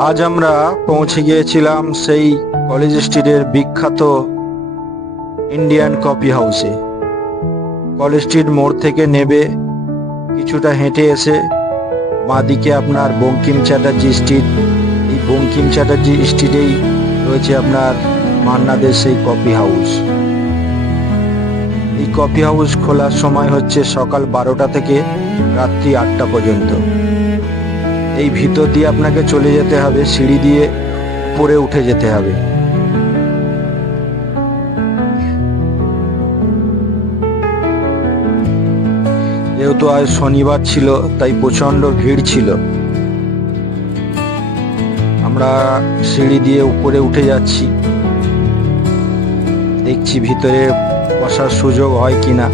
আজ আমরা পৌঁছে গিয়েছিলাম সেই কলেজ স্ট্রিটের বিখ্যাত ইন্ডিয়ান কফি হাউসে। কলেজ স্ট্রিট মোড় থেকে নেবে কিছুটা হেঁটে এসে বাঁদিকে আপনার বঙ্কিম চ্যাটার্জি স্ট্রিট। এই বঙ্কিম চ্যাটার্জি স্ট্রিটেই রয়েছে আপনার মান্নাদের সেই কফি হাউস। এই কফি হাউস খোলার সময় হচ্ছে সকাল 12টা থেকে রাত্রি 8টা পর্যন্ত। এই ভিতর দিয়ে আপনাকে চলে যেতে হবে, সিঁড়ি দিয়ে উপরে উঠে যেতে হবে। যেহেতু আজ শনিবার ছিল তাই প্রচন্ড ভিড় ছিল। আমরা সিঁড়ি দিয়ে উপরে উঠে যাচ্ছি, দেখছি ভিতরে বসার সুযোগ হয় কিনা।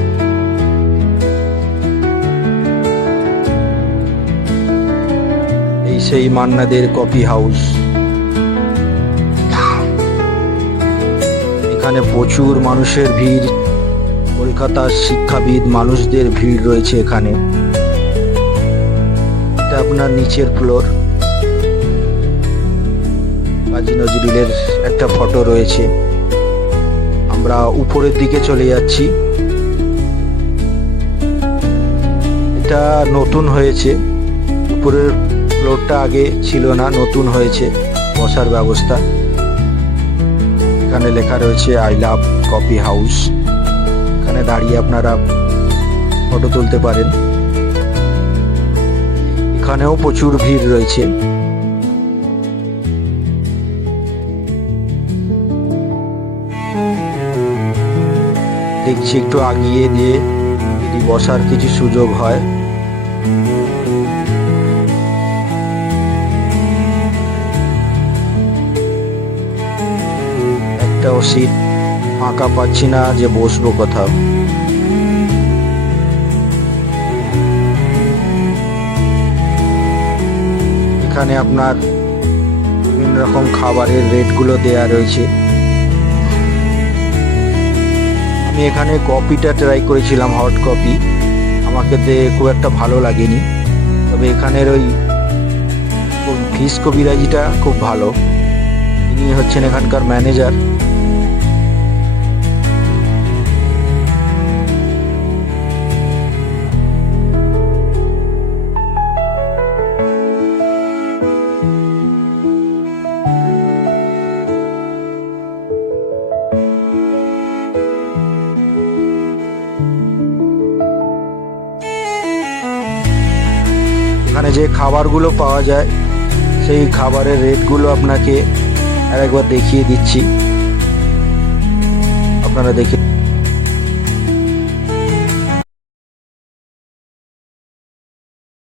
এই সেই মান্নাদের কফি হাউস। এখানে প্রচুর মানুষের ভিড়, কলকাতার শিক্ষাবিদ মানুষদের ভিড় রয়েছে এখানে। এটা আপনার নিচের ফ্লোর। কাজী নজরুলের একটা ফটো রয়েছে। আমরা উপরের দিকে চলে যাচ্ছি। এটা নতুন হয়েছে, উপরের ফ্লোরটা আগে ছিল না, নতুন হয়েছে বসার ব্যবস্থা। এখানে লেখা রয়েছে আই লাভ কফি হাউস। এখানে দাঁড়িয়ে আপনারা ফটো তুলতে পারেন। এখানেও প্রচুর ভিড় রয়েছে। দেখছি একটু আগিয়ে দিয়ে যদি বসার কিছু সুযোগ হয়। একটাও সিট ফাঁকা পাচ্ছি না যে বসবো কোথাও। এখানে আপনার বিভিন্ন রকম খাবারের রেটগুলো দেয়া রয়েছে। আমি এখানে কফিটা ট্রাই করেছিলাম, হট কফি। আমাকে খুব একটা ভালো লাগেনি, তবে এখানের ওই ফিশ কবিরাজিটা খুব ভালো। ইনি হচ্ছেন এখানকার ম্যানেজার। এখানে যে খাবারগুলো পাওয়া যায় সেই খাবারের রেটগুলো আপনাকে আরেকবার দেখিয়ে দিচ্ছি, আপনারা দেখে